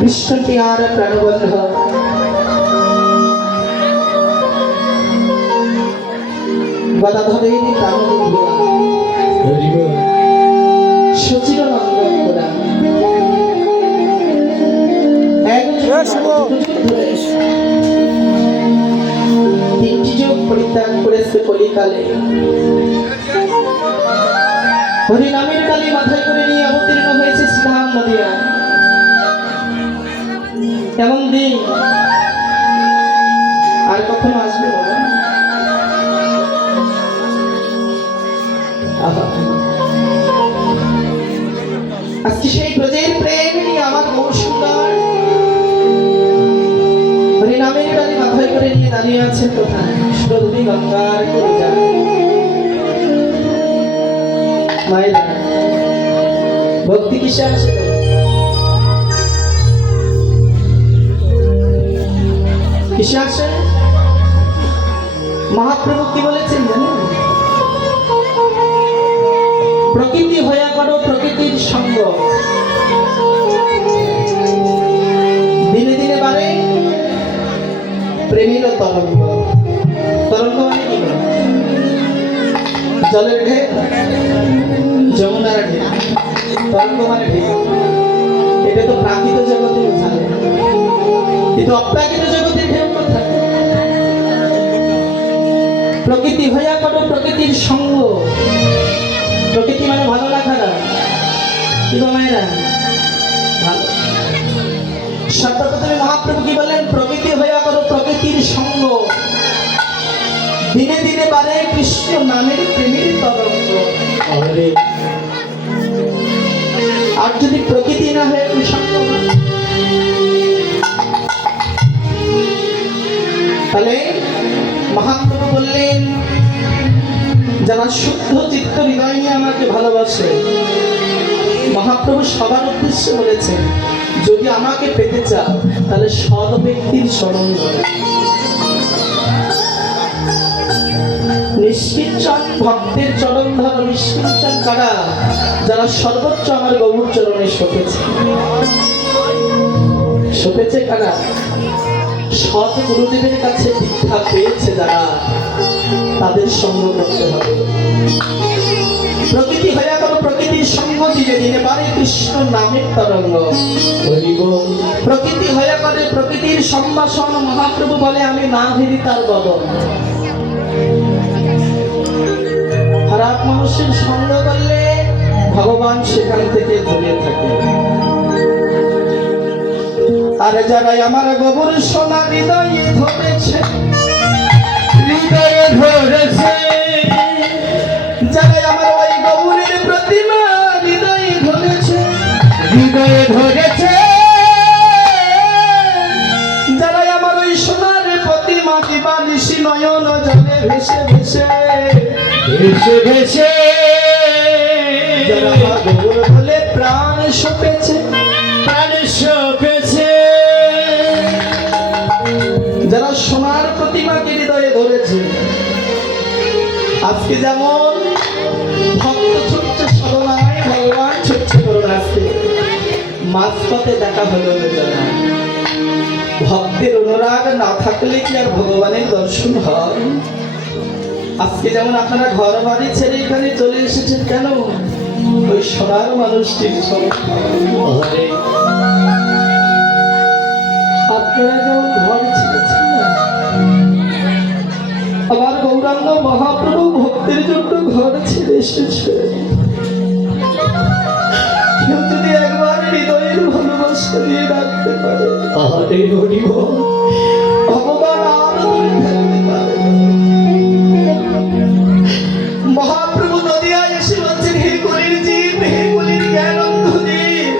কৃষ্ণ প্রিয়ার প্রাণবন্ধ গদাধরের প্রাণবন্ধু সচির নন্দন গোরা তিনটি যুগ পরিত্যাগ করেছে কলিকালে হরিনামের কালী মাথায় করে নিয়ে অবতীর্ণ হয়েছে শ্রীধাম নদিয়া। এমন দিন আর কখনো আসবে বাবা? আজকে সেই ব্রজের প্রেম নিয়ে আমার গৌর সুন্দর হরিনামের কালী মাথায় করে নিয়ে দাঁড়িয়ে আছেন কোথায়? সুরধুনী গঙ্গার কলিজা মায়ের ভক্তি কিসে আসে? কিসে আসে? মহাপ্রভু কি বলেছেন জানেন? প্রকৃতি হইয়া করো প্রকৃতির সঙ্গ, দিনে দিনে বাড়ে প্রেমের তরঙ্গ। তরঙ্গ মানে কি? জলের ঢেউ, যমুনার ঢেউ। তরঙ্গ মানে ঢেউ। এটা তো প্রাকৃত জগতে বোঝায়, কিন্তু অপ্রাকৃত জগতের ঢেউ কোথায়? প্রকৃতি হইয়া করো প্রকৃতির সঙ্গ। প্রকৃতি মানে ভালো না খারাপ? কি গো মায়েরা? ভালো। সর্বপ্রথমে মহাপ্রভু কি বলেন? প্রকৃতি হইয়া করো প্রকৃতির সঙ্গ, দিনে দিনে বাড়ে কৃষ্ণ নামের প্রেমের তরঙ্গ। আর যদি প্রকৃতি না হয়ে কুসঙ্গ, তাহলে মহাপ্রভু বললেন যারা শুদ্ধ চিত্ত হৃদয় নিয়ে আমাকে ভালোবাসে, মহাপ্রভু সবার উদ্দেশ্যে বলেছেন যদি আমাকে পেতে চাও তাহলে সৎ ব্যক্তির শরণ ধরো। নিষ্কিঞ্চন ভক্তের চরণ ধরো। নিষ্কিঞ্চন কারা? যারা সর্বোচ্চ আমার গৌর চরণে শোকেছে। শোকেছে কারা? সৎ গুরুদেবের কাছে দীক্ষা পেয়েছে যারা, তাদের সঙ্গ করতে হবে। প্রকৃতি হইয়া করো প্রকৃতির সঙ্গ, দিনে দিনে বাড়ে কৃষ্ণ নামের তরঙ্গ। প্রকৃতি হইয়া করে প্রকৃতির সম্ভাষণ। মহাপ্রভু বলে আমি না ধরি তার বদন। খারাপ মানুষের সঙ্গ করলে ভগবান সেখান থেকে দূরে থাকে। আর যারা আমার গোবর সোনা হৃদয়ে ধরেছে, হৃদয়ে ধরেছে, যারা আমার ওই গৌরের প্রতিমা হৃদয়ে ধরেছে, হৃদয়ে ধরেছে, যারা আমার ওই সোনার প্রতিমা দিবানিশি নয়ন জলে ভেসে ভেসে ভেসে ভেসে, যারা আমার গৌর বলে প্রাণ সপেছে, প্রাণ সপেছে, যারা সোনার প্রতিমাকে হৃদয়ে ধরেছে। আজকে যেমন ভক্ত ছুটছে সাধনায়, ভগবান ছুটছে করুণাস্তে। মাঝপথে দেখা হলো বেদনা। ভক্তের অনুরাগ না থাকলে কি আর ভগবানের দর্শন হয়? আজকে যেমন আপনারা ঘর বাড়ি ছেড়ে এখানে চলে এসেছেন কেন? ওই সোনার মানুষটির সঙ্গে। আপনারা যেমন ঘর ছেড়েছেন না, আমার গৌরাঙ্গ মহাপ্রভু ভক্তের জন্য ঘর ছেড়ে এসেছে। কেউ যদি একবার হৃদয়ের ভালোবাসা দিয়ে রাখতে পারে, ভগবান আরো দূরে থাকতে পারে। মহাপ্রভু নদিয়ায় এসে বলছেন হে কলির জীব, হে কলির জ্ঞানন্ধ জীব,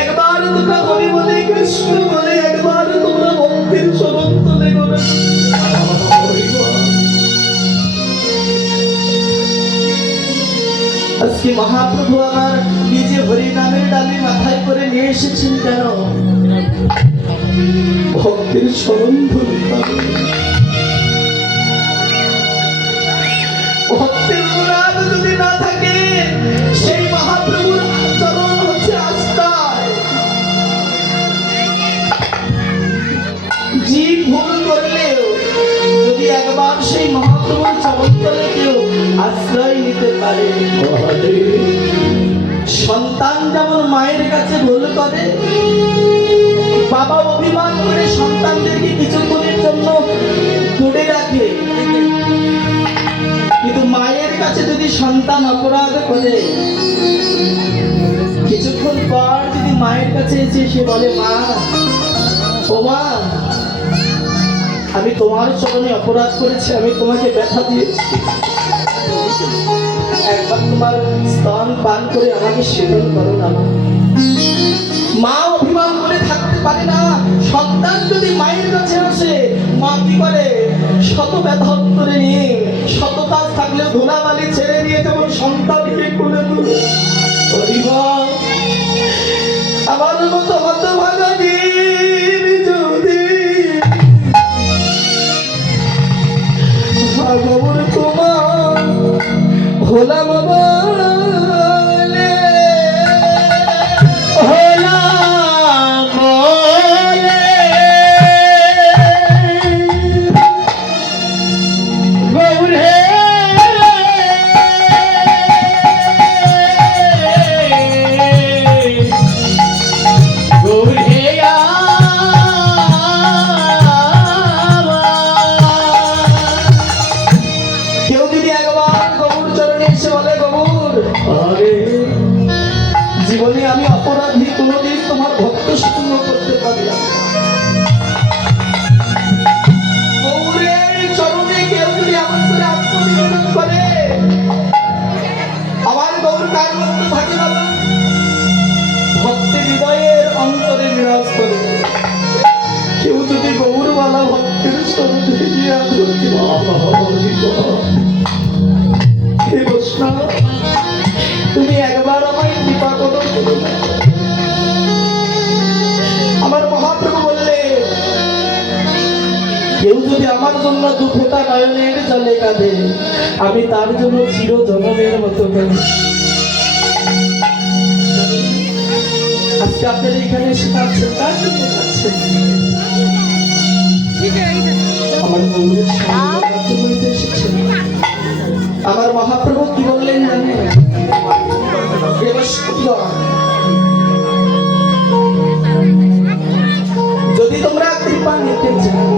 একবার তোমরা হরি বলে কৃষ্ণ বলে একবার তোমরা ভক্তির চরণ তলে করে। আজকে মহাপ্রভু আমার নিজে হরি নামের ডালি মাথায় করে নিয়ে এসেছেন কেন? ভক্তির চরণ ধরে। ভক্তির অনুরাগ যদি না থাকে পারে। সন্তান যেমন মায়ের কাছে ভুল করে, বাবা অভিমান করে সন্তানদেরকে কিছুক্ষণের জন্য দূরে রাখে, কিন্তু মায়ের কাছে যদি সন্তান অপরাধ করে, কিছুক্ষণ পর যদি মায়ের কাছে এসে সে বলে, মা ও মা, আমি তোমার চরণে অপরাধ করেছি, আমি তোমাকে ব্যথা দিয়েছি, একবার তোমার স্তন পান করে আমাকে শীতল করো না। মা অভিমান করে থাকতে পারে না। সন্তান যদি মায়ের কাছে আসে, মা কি করে, শত ব্যথা অন্তরে নিয়ে, শত কাজ থাকলেও ধুলাবালি ছেড়ে দিয়ে যেমন সন্তানকে কোলে তুলে, আমার মতো হতভাগা যদি খবর তোমার হলাম বলে, হলাম বলে, গৌরে কেউ যদি একবার গৌর চরণে এসে বলে, গৌর জীবনে আমি অপরাধী, কোনোদিন তোমার ভক্ত শূন্য করতে পারলাম। গৌরের চরণে কেউ যদি এমন করে আত্মনিবেদন করে, আমার গৌর কার মধ্যে থাকে না, ভক্তের হৃদয়ের অন্তরে বিরাজ করে। কেউ যদি গৌরওয়ালা ভক্তের চরণে গিয়ে হে বৈষ্ণব, তুমি একবার আমায় কৃপা করো। আমার মহাপ্রভু বললে, কেউ যদি আমার জন্য দুঃখতা নয়নের জলে কাঁদে, আমি তার জন্য চির জনমের মতো কাঁদি। আজকে আপনারা এখানে এসে কাঁদছেন, কার জন্য কাঁদছেন? আমার গৌরের সঙ্গে বলতে এসেছেন। আমার মহাপ্রভু কি বললেন জানেন? যদি তোমরা কৃপা নিতে চাও,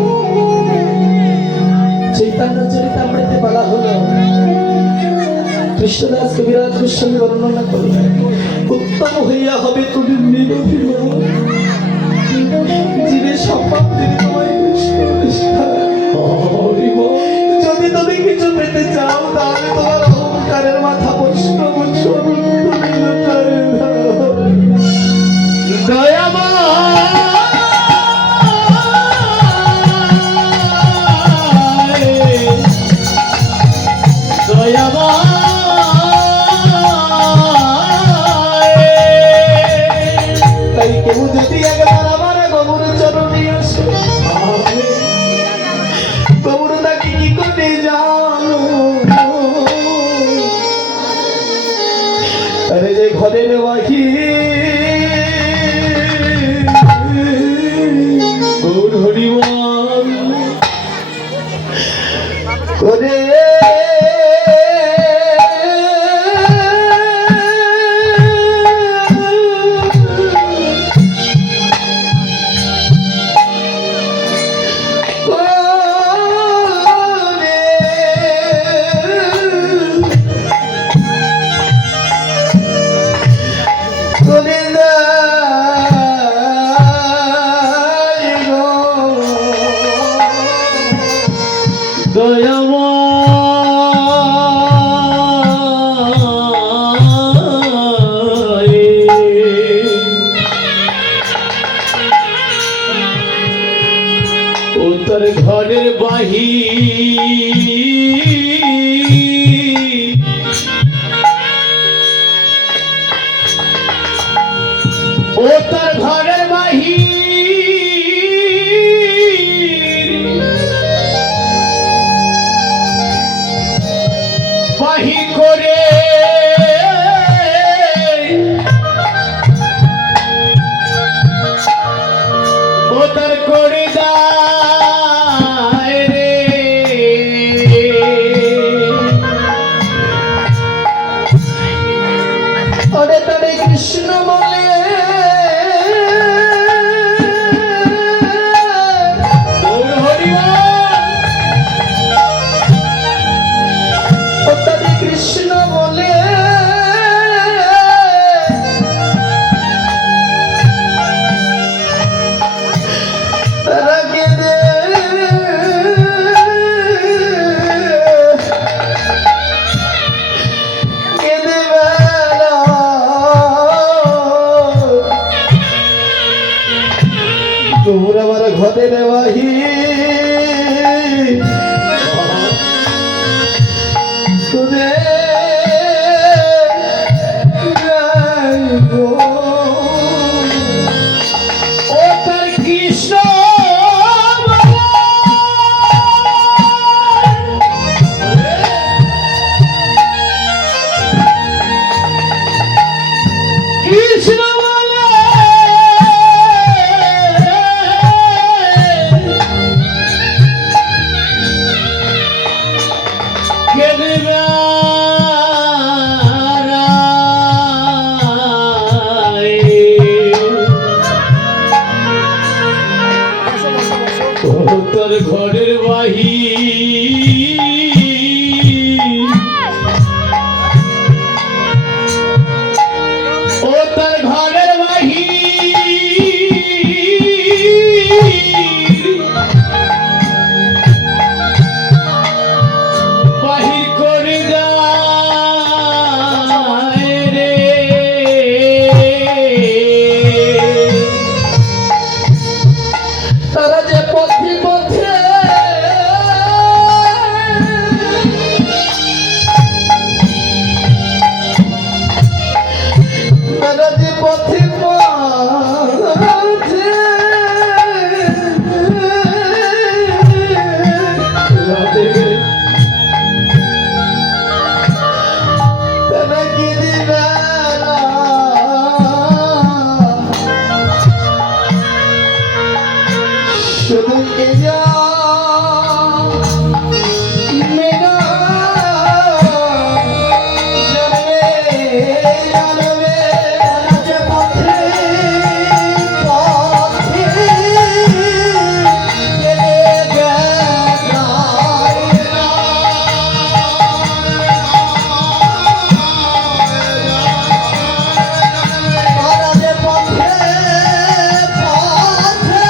চৈতন্য চরিতামৃতে বলা হলো, কৃষ্ণদাস কবিরাজ গোস্বামী বর্ণনা করে, উত্তম হইয়া হবে তুমি নিরভিমান, জীবের সম্মান তিনি তোমায় কৃষ্ণ। যদি তুমি কিছু পেতে চাও, তাহলে তোমার অহংকারের মাথা বৈষ্ণব তাই কেউ যদি একবার আমার গৌর চরণে আসে, গৌর তাকে কি করে জানো, আরে যে ঘরের বাহি গৌর হরিবল করে তোর ঘরের বাহি ও তোর ঘরের বাহি বাহি করে ও তোর করে তরে তরে কৃষ্ণ বলে কৃষ্ণ বলে তারা কেঁদে কেঁদে তোমরা আমার ঘরে নেওয়াহি তোর ঘরের বাহি ও তোর ঘরের বাহি বাহির করে যায় রে তারা যে পথে পথে তারা যে পথে পথে তারা গিরি বেড়া শুধু এয়া মেরা জন্মে জন্মে যে পথে পথে কেঁদে বেড়ায় তারা যে পথে পথে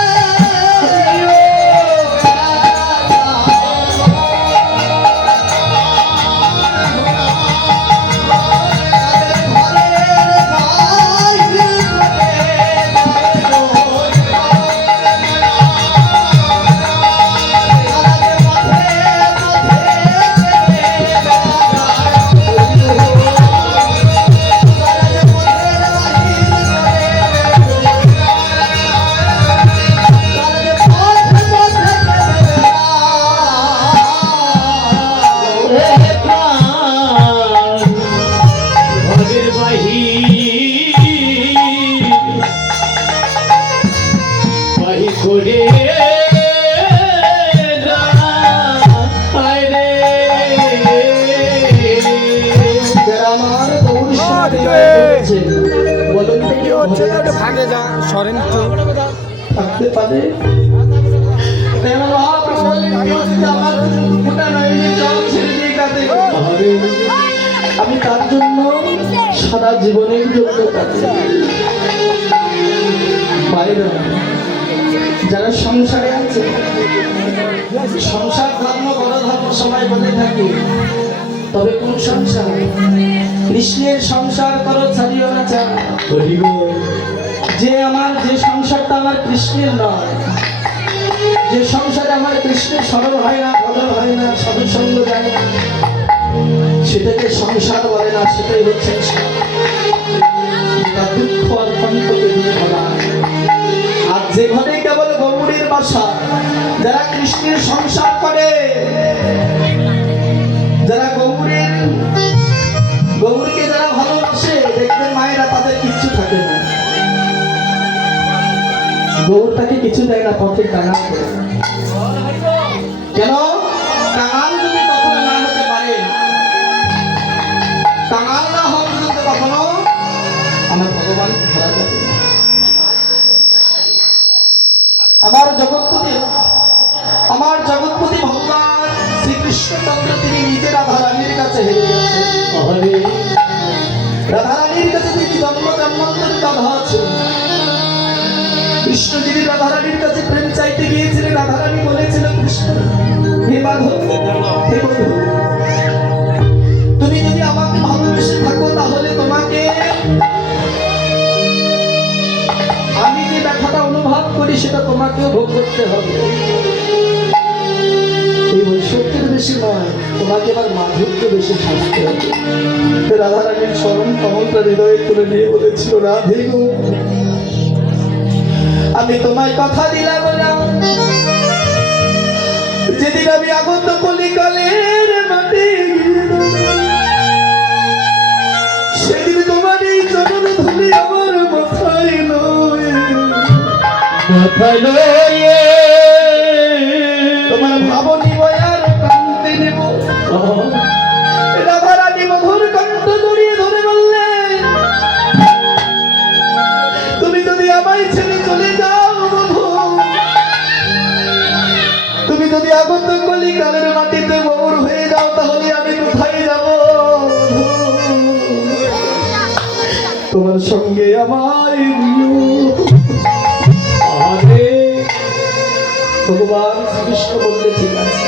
করে আমার গৌর ভাগে যা সরেন থাকতে পারে আমি তার জন্য সারা জীবনের জন্য বাইরে যারা সংসারে আছে সংসার ধর্ম বড় ধর্ম সবাই বলে থাকে তবে কোন সংসার কৃষ্ণের সংসার করো ছাড়িও না চা যে আমার যে সংসারটা আমার কৃষ্ণের নয় যে সংসারে আমার কৃষ্ণের স্মরণ হয় না বদল হয় না সাধুসঙ্গ যায় না সেটাকে সংসার বলে না সেটাই হচ্ছে দুঃখ আর কণ্ঠকে দিয়ে ভরা আর যে ঘরে কেবল গৌরীর বাসা যারা কৃষ্ণের সংসার করে যারা গৌরীকে যারা ভালোবাসে দেখবেন মায়েরা তাদের কিচ্ছু থাকে না গৌরটাকে কিছু দেয় না পথে কাঙাল করে কেন কাঙাল যদি কখনো না হতে পারে কাঙাল না হন যদি কখনো অপমান করা যাবে না। আমার জগৎপতি ভগবান শ্রীকৃষ্ণচন্দ্র তিনি নিজে রাধারানীর কাছে হেরে গেছেন। রাধারানীর কাছে তিনি জন্ম জন্মান্তরের কথা আছে। কৃষ্ণ যিনি রাধারানীর কাছে প্রেম চাইতে গিয়েছিলেন, রাধারানী বলেছিল কৃষ্ণ, হে মাধব, হে বধূ, তুমি যদি আমাকে ভালোবেসে থাকো তাহলে তোমাকে আমি যে ব্যথাটা অনুভব করি সেটা তোমাকেও ভোগ করতে হবে। এই ঐশ্বর্যের বেশি নয়, তোমাকে আবার মাধুর্য বেশি থাকতে হবে। রাধারানীর চরণ কমলটা হৃদয়ে তুলে নিয়ে বলেছিল, রাধে গো, আমি তোমায় কথা দিলাম না, যেদিন আমি আগত কলিকালের মাটি সেদিন তোমার এই চরণ ধুলি আমার মাথায় লয়ে তোমার ভাবনী বয়ার কান্তি নেব। রাধারানী মধুর কণ্ঠ জড়িয়ে ধরে বললে, তুমি যদি আমায় ছেড়ে চলে যাও বধূ, তুমি যদি আগত কলিকালের মাটিতে গৌর হয়ে যাও তাহলে আমি কোথায় যাব? তোমার সঙ্গে আমায় ভগবান শ্রীকৃষ্ণ বলতে, ঠিক আছে,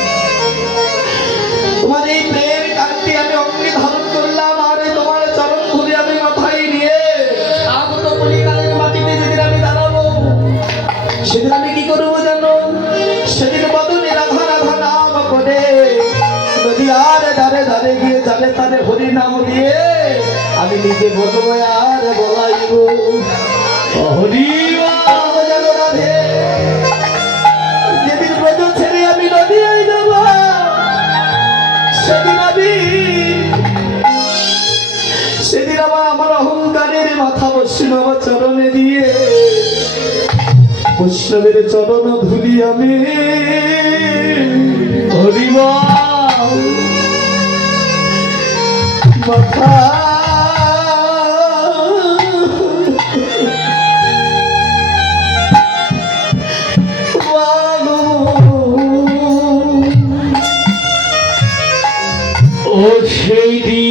তোমার এই প্রেম কান্তি আমি অগ্নি ধারণ করলাম, আর তোমার চরণ ধরে আমি মাথায় নিয়ে আগত কলিকালের মাটিতে যেদিন আমি দাঁড়াবো সেদিন আমি কি করবো জানো? সেদিন বদনে রাধা রাধা নাম করে নদী আর ধারে ধারে গিয়ে জানে তারে হরি নাম দিয়ে আমি নিজে বলবো আর বলাইব, হরি জানো রাধে। যেদিন ব্রজ ছেড়ে আমি নদী হয়ে যাব সেদিন আমার অহংকারের মাথা বৈষ্ণব চরণে দিয়ে বৈষ্ণবের চরণ ধুলি আমি হরিবা মাথা ও সেই দিন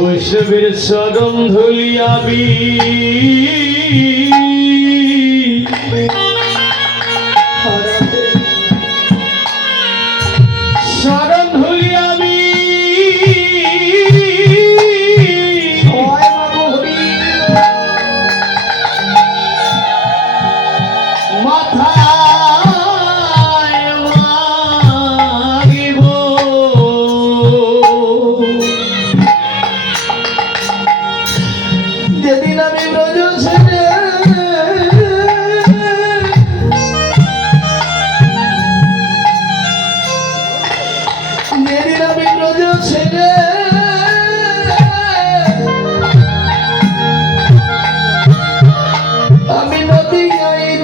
বৈষ্ণবের চরণ ধুলি আমি চরণ ধুলি আমি যেদিন আমি ব্রজ ছেড়ে আমি নদী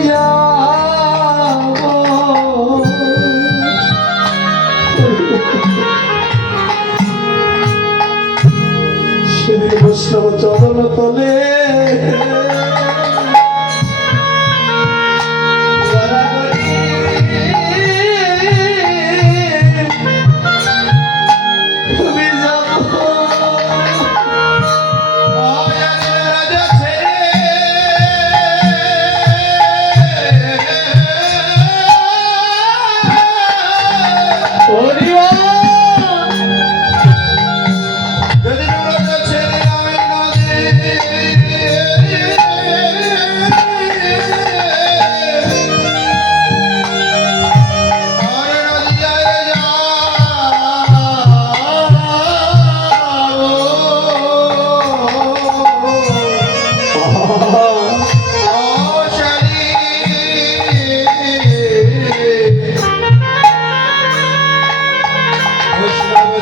যাব সেদিন বৈষ্ণব চরণ তলে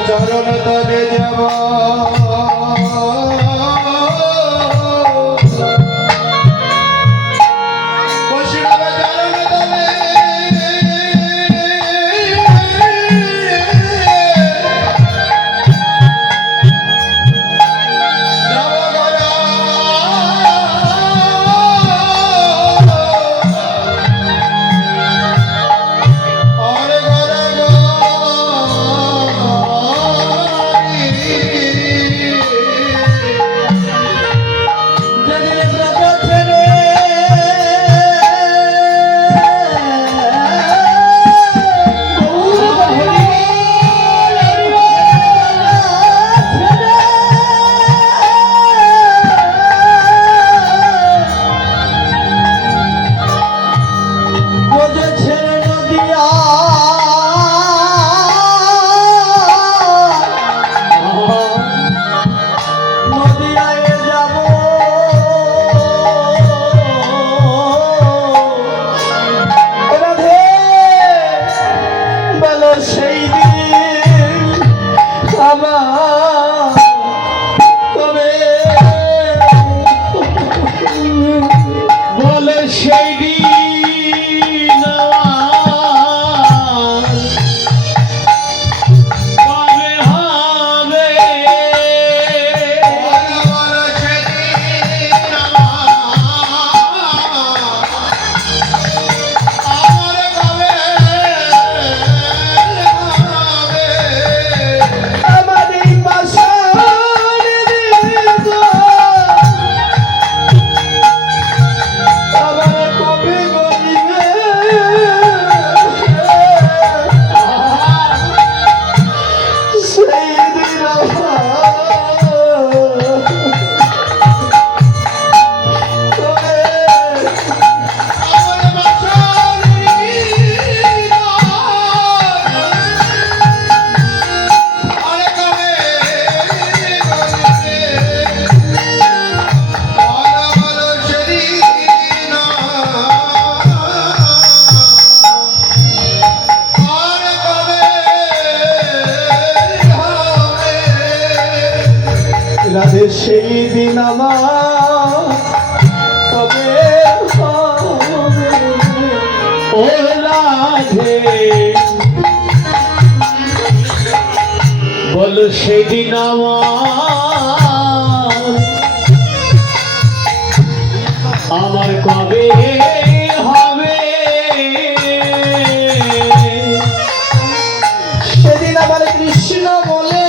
চরণ তলে যাব বৈষ্ণব চরণ তলে সেই দিন আমার কবে হবে? ও রাধে বল সেদিন আমার কবে হবে? সেদিন আমার কৃষ্ণ বলে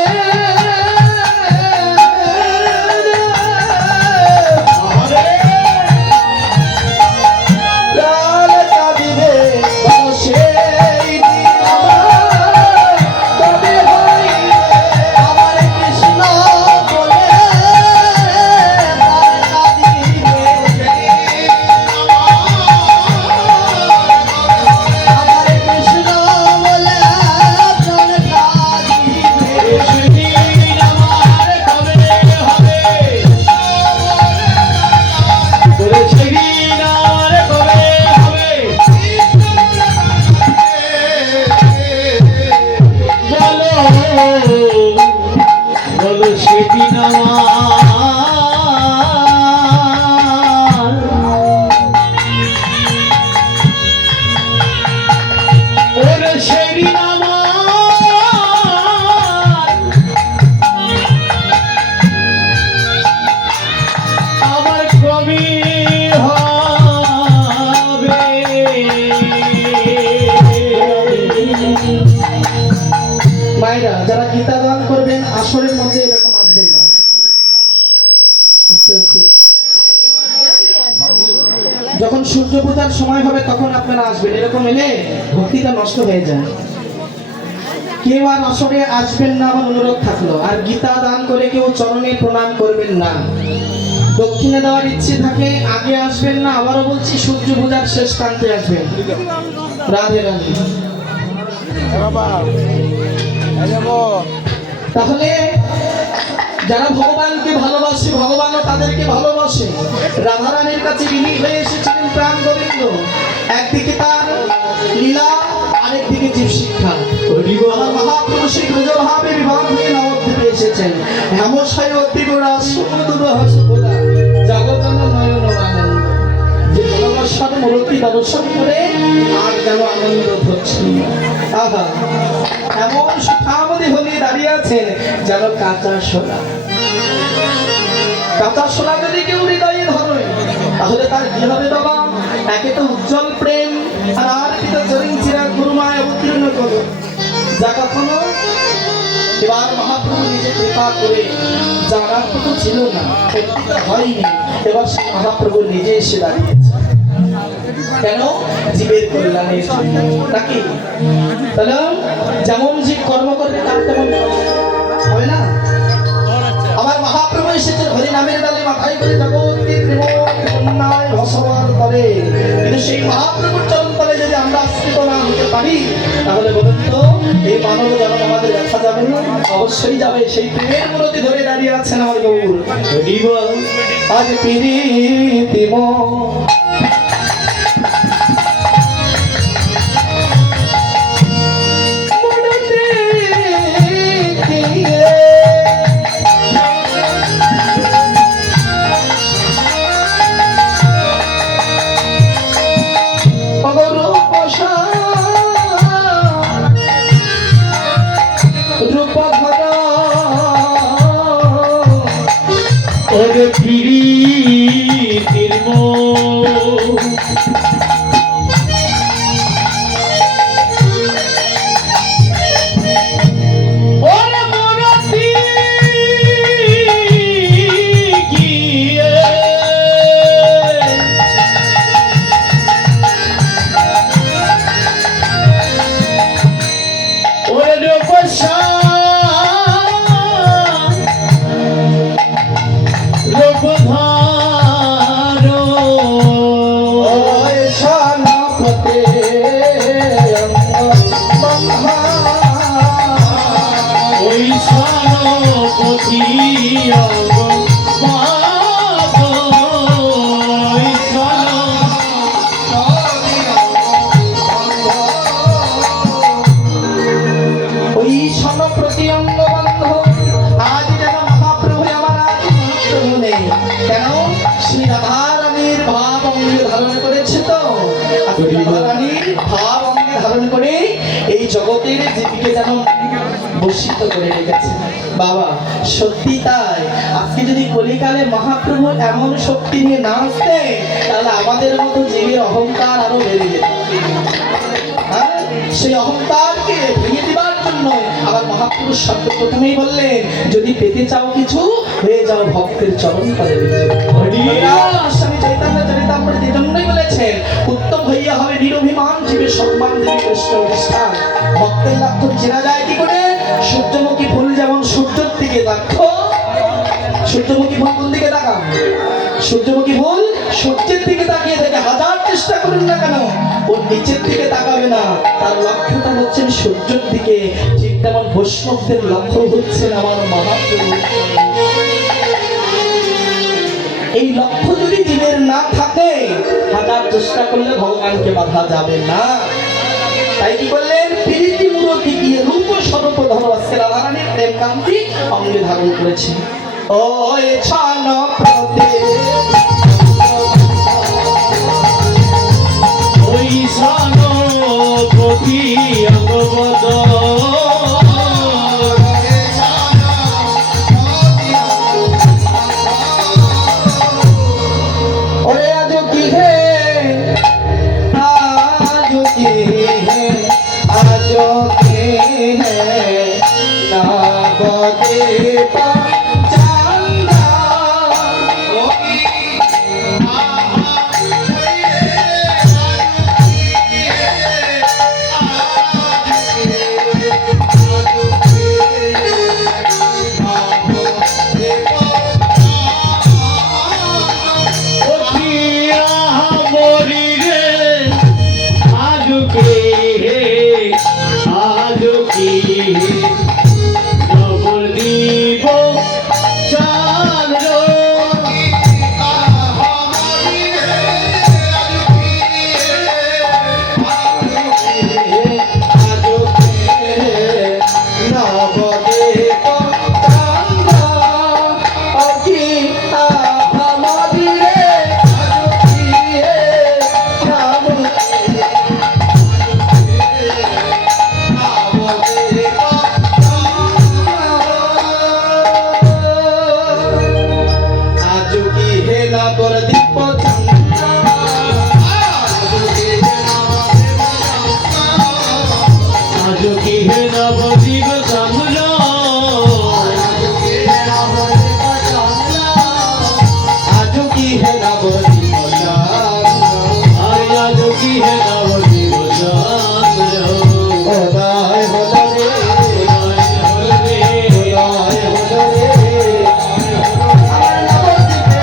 প্রাণ কাঁদিবে, বলো সেই দিন আমার কবে হইবে? আমার কৃষ্ণ বলে প্রাণ কাঁদিবে, আমার কৃষ্ণ বলে প্রাণ কাঁদিবে। সেদিন আমার কবে হবে? বলে সেদিন আমার কবে হবে? বলো বলো সেদিন ওরে সেদিন আমার কবি হবে। মায়েরা যারা গীতা দান করবেন আসরের মধ্যে এরকম আসবেন না, আস্তে আস্তে। যখন সূর্য পূজার সময় হবে তখন আপনারা আসবেন, এরকম এলে ভক্তিটা নষ্ট হয়ে যায়। কেউ আর আসরে আসবেন না, আমার অনুরোধ থাকলো। আর গীতা দান করে কেউ চরণে প্রণাম করবেন না। দক্ষিণে দেওয়ার ইচ্ছে থাকে আগে আসবেন না, আবারও বলছি সূর্য পূজার শেষ প্রান্তে আসবেন। রাধে রাধে। তাহলে যারা ভগবানকে ভালোবাসে ভগবানও তাদেরকে ভালোবাসে। রাধারানীর কাছে বিলি হয়ে এসেছিলেন প্রাণ গোবিন্দ। একদিকে তার লীলা, আরেকদিকে জীব শিক্ষা। আমার মহাপুরুষ শ্রী ব্রজভাবে বিভাগ হয়ে নবদ্বীপে এসেছেন। হেমশায় অতিগোড়া সমুদ্র হসগোড়া জগজন নয়ন আনন্দ। যে ভালোবাসার মূর্তি দর্শন করে আর যেন আনন্দ হচ্ছে। আহা, এমন সুখামদি হলে দাঁড়িয়ে আছেন যেন কাঁচা সোনা। কাঁচা সোনা যদি কেউ হৃদয়ে ধরে তাহলে তার কি হবে বাবা? একে তো উজ্জ্বল প্রেম, আর কি তো জরিং চিরাগ গুরুমায় অবতীর্ণ করো। যা কখনো এবার মহাপ্রভু নিজে কৃপা করে জানার তো ছিল না, সত্যিটা হয়নি, এবার সে মহাপ্রভু নিজে এসে দাঁড়িয়েছে। কেন? জীবের কল্যাণের জন্য নাকি? তাহলে যেমন জীব কর্ম করবে তার তেমন হবে না। আমার মহাপ্রভু এসেছেন হরি নামের ডালে মাথায় করে জগৎকে প্রেমায় ভসমান করে। কিন্তু সেই মহাপ্রভুর চরণ তলে যদি আমরা আশ্রিত না হতে পারি তাহলে বলুন তো এই মানব জন্ম আমাদের দেখা যাবে? অবশ্যই যাবে। সেই প্রেমের মূর্তি ধরে দাঁড়িয়ে আছেন আমার গৌর। আজ প্রীতিম ওরে প্রীতির ওরে মনতি গিয়ে ওরে রূপসা আজকে রাধারানীর ভাব অঙ্গে ধারণ করে এই জগতের জীবিকে যেন বর্ষিত করে রেখেছে। বাবা সত্যি তাই, আজকে যদি কলিকালে মহাপ্রভু এমন শক্তি নিয়ে না আসতে তাহলে আমাদের মতো জীবের অহংকার আরো বেড়ে যেত। হ্যাঁ? সেই অহংকারকে ভেঙে দেবার জন্য আবার মহাপুরুষ শব্দ প্রথমেই বললেন, যদি পেতে চাও কিছু হয়ে যাও ভক্তের চরণ পদে স্বামী চৈতন্য চরিতামৃত এই জন্যই বলেছেন, উত্তম হইয়া হবে নিরভিমান জীবের সম্মান দেবী কৃষ্ণ অনুষ্ঠান। ভক্তের লক্ষণ চেনা যায় কি করে? সূর্যমুখী ফুল যেমন সূর্যের দিকে দেখো, সূর্যমুখী ফুল কোন দিকে তাকাও? সূর্যমুখী ফুল সূর্যের দিকে তাকিয়ে থেকে হাজার চেষ্টা করুন না কেন ওর নিচের দিকে তাকাবে না, তার লক্ষ্যটা হচ্ছেন সূর্যের দিকে। ঠিক তেমন বৈষ্ণবদের লক্ষ্য হচ্ছেন আমার মহাপ্রভু। এই লক্ষ্য যদি জীবের না থাকে হাজার চেষ্টা করলে ভগবানকে বাধা যাবে না। তাই কি বললেন? প্রীতি মূরতি গিয়ে রূপ স্বরূপ ধরো, আজকে রাধারানীর প্রেম কান্তি অঙ্গে ধারণ করেছে। ও ছান প্রদে ওই সানো প্রতি অঙ্গবদ ওরে আজ কি হে, আজ কি হে, আজ কি হে না বদে চান্দা। মরি রে আজ কে হে আজ কি খবর দিব চাঁদ আজ কি হে নবদীপ চাঁদ আজ কি হে নবদীপ চাঁদ, আরে আজ কি হে নবদীপ চাঁদ উদয় হলো রে, উদয় হলো রে, আমার নবদ্বীপে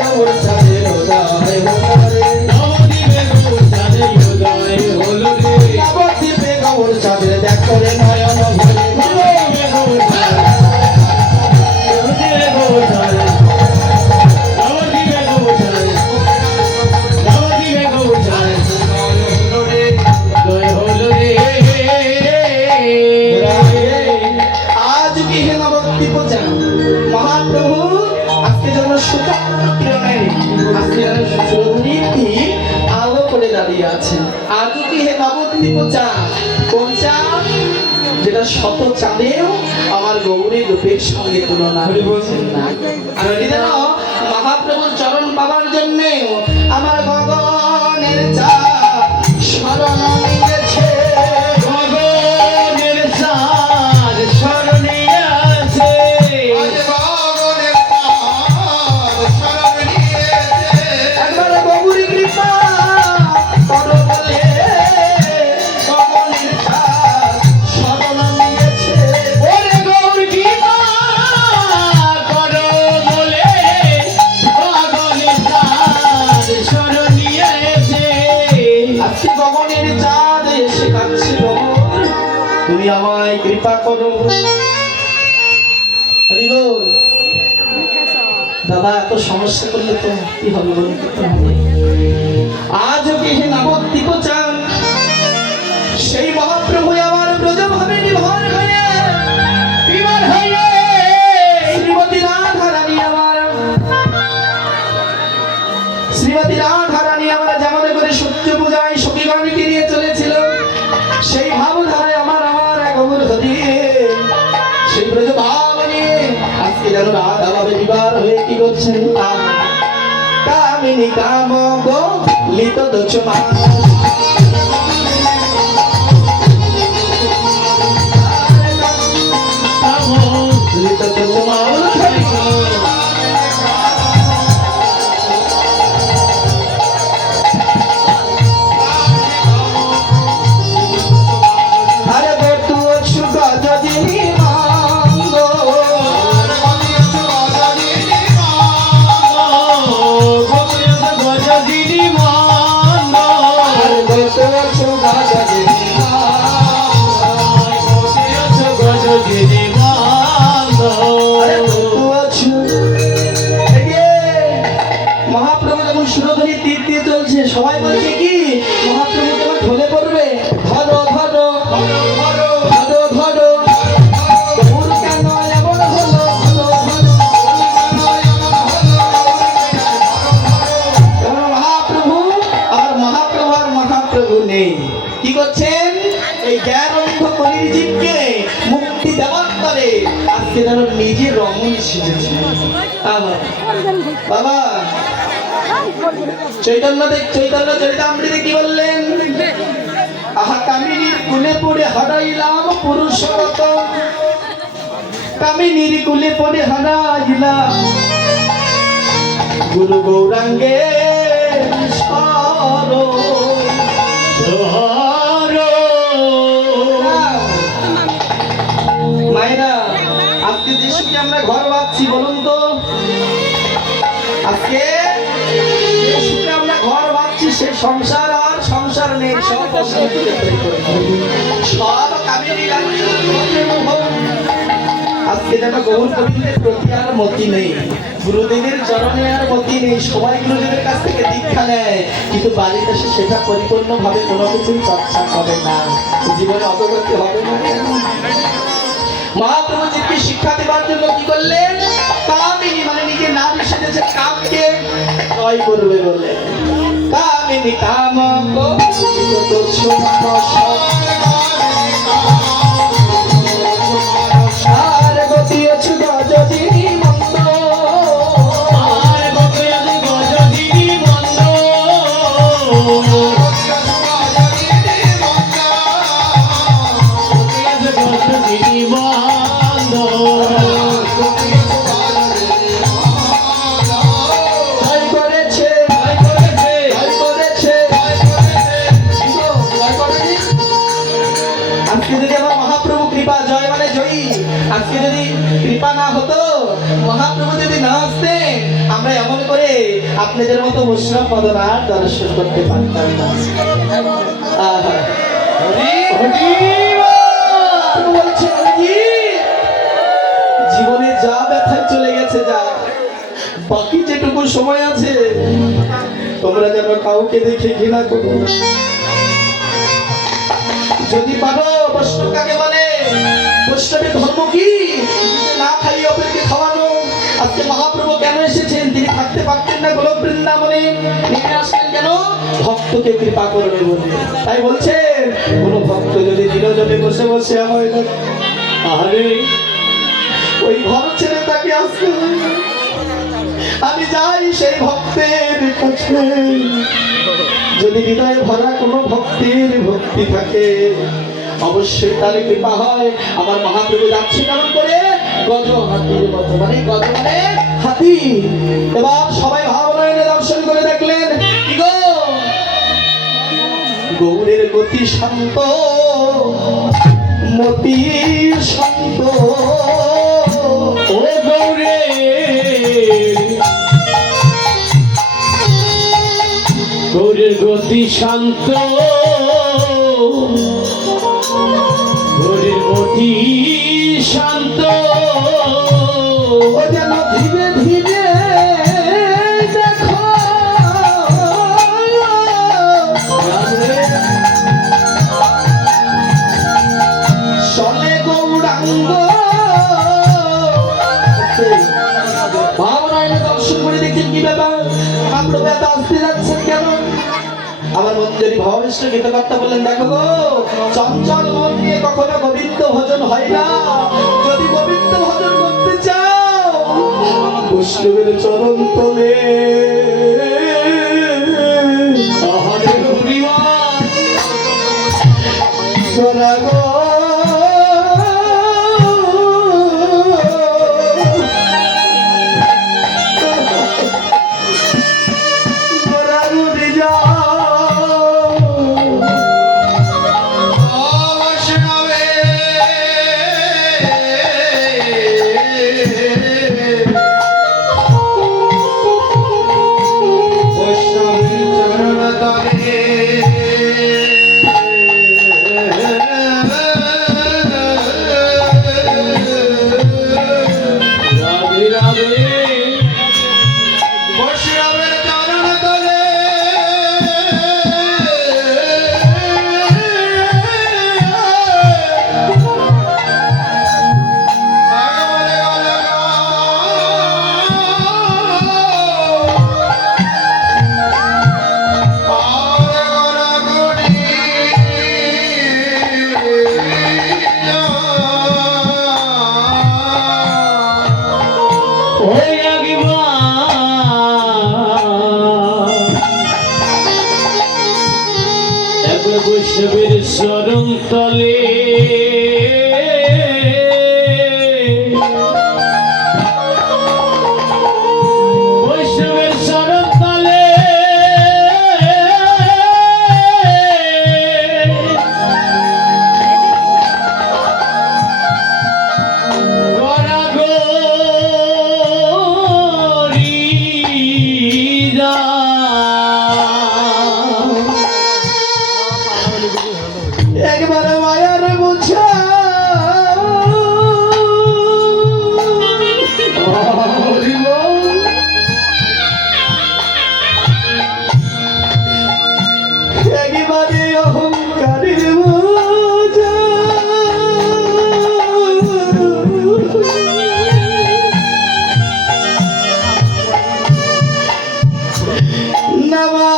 গৌর চাঁদের উদয় হলো। নবদ্বীপে গৌর চাঁদের উদয় হলো রে, নবদ্বীপে গৌর চাঁদের দেখো রে নয়ন ভরে ভরে। আজ কি হে নবদ্বীপ চাঁদ, মহাপ্রভু আজকে যেন সুচন্দ্র কিরণে আজকে যেন সুরদীপ্তি আলো করে দাঁড়িয়ে আছে। আজ কি হে নবদ্বীপ চাঁদ, কোন চাঁদ? যেটা শত চাঁদেও আমার গৌরী রূপের সঙ্গে তুলনা হচ্ছে না। আর এটি যেন মহাপ্রভুর চরণ পাবার জন্য আমার গগনের চাঁদ স্মরণ নিয়েছে। গগনের চাঁদ স্মরণে আছে একবার গৌরী কৃপা করো বলে গগনের চাঁদ স্মরণ নিয়েছে। ওরে গৌর কি করো বলে গগনের চাঁদ স্মরণে আছে আজকে গগনের চাঁদ এসে কাছে গগন, তুমি আমায় কৃপা করো। হরি বল। দাদা এত সমস্যা করলে তো কি হবে বলুন তো? আজ কি হে নবদ্বীপ চাঁদ, সেই মহাপ্রভু আমার ব্রজভাবে নির্ভর হয়ে বিমান হয়ে শ্রীমতী রাধারানী বলছেন কামিনী কাম গো লিত দোচমা লিত দোচমা আরে বটু সুগা যদি মাঙ্গো আরে বটু সুগা যদি মহাপ্রভু যখন সুরধনী তীর দিয়ে চলছে সবাই বলছে কি মহাপ্রভু তোমার ঢলে পড়বে ধরো ধরো ধরো ধরো ধরো গৌর কেন এমন হলো ধরো ধরো এবার মহাপ্রভু আর মহাপ্রভু নেই কি করছেন এই জ্ঞান অন্ধ কলির জীবকে মুক্তি দেওয়ার পরে আজকে যেন নিজে রমণ সেজেছে বাবা চৈতন্য চরিতামৃতে কি বললেন আহা কামিনীর কুলে পড়ে হারাইলাম পুরুষরত কামিনীর কুলে পড়ে হারাইলাম গুরু গৌরাঙ্গে মায়েরা আজকে যে সুখে আমরা ঘর বাঁধছি বলুন তো আজকে যে সুখে আমরা ঘর বাঁধছি সে সংসার আর সংসার নেই সব সব কামিনী আজকে যেন গৌর গোবিন্দের প্রতি আর মতি নেই গুরুদেবের চরণে আর মতি নেই সবাই গুরুদেবের কাছ থেকে দীক্ষা নেয় কিন্তু বাড়িতে এসে সেটা পরিপূর্ণভাবে কোনো কিছুই চর্চা করে না জীবনে অগ্রগতি হবে না মহাপ্রভু জীবকে শিক্ষা দেওয়ার জন্য কি করলেন কামিনী মানে নিজে নারী সেজেছে কামকে জয় করবে বলে কামিনী কাম আর গতি অছু গজদিনী মন্দ আজকে যদি কৃপা না হতো মহাপ্রভু যদি না আসতেন আমরা এমন করে আপনাদের মতো বৈষ্ণব পদনার দর্শন করতে পারতাম না জীবনে যা ব্যথায় চলে গেছে যা বাকি যেটুকু সময় আছে তোমরা যেন কাউকে দেখে ঘৃণা করো যদি পারো বৈষ্ণব কাকে বলে বৈষ্ণবের ধর্ম কি না খাইয়ে অপরকে খাওয়ানো আজকে মহাপ্রভু কেন এসেছেন তিনি থাকতে পারতেন না গোলক বৃন্দাবনে নেমে আসলেন কেন ভক্তকে কৃপা করবে বলে তাই বলছেন কোন ভক্ত যদি নিরজনে বসে বসে হয় আরে ওই ঘর ছেড়ে তাকে আসতে আমি যাই সেই ভক্তের কাছে যদি হৃদয়ে ভরা কোনো ভক্তির ভক্তি থাকে অবশ্যই তার কৃপা হয় আমার মহাপ্রভু যাচ্ছে কেমন করে গজ হাতির মতো মানে গজ মানে হাতি এবার সবাই ভাবনায়নে দর্শন করে দেখলেন কি গো গৌরের গতি শান্ত মতি শান্ত ও গৌরে গৌরের গতি শান্ত গৌরের গতি শান্ত ও যেন ধীরে ধীরে দেখো চলে গৌরাঙ্গ ভাবনায় দর্শন করে দেখছেন কি ব্যাপার আমরা ব্যথা আসতে যাচ্ছেন কেন আমার মঞ্জুরি ভাবিষ্ট গীতকর্তা বললেন দেখো গো চঞ্চল মন নিয়ে কখনো গোবিন্দ ভজন হয় না যদি গোবিন্দ ভজন করতে চাও বৈষ্ণবের চরণ তলে আহারে হরিবার তোরা গো তোরা উড়ে যাও বৈষ্ণবে বৈষ্ণবের চরণ তলে রাধে রাধে বৈষ্ণবের চরণ তলে বৈষ্ণবের চরণ তলে বৈষ্ণবের চরণ তলে একবার মায়ার বুঝা একবারে অহংকারের বোঝা নামা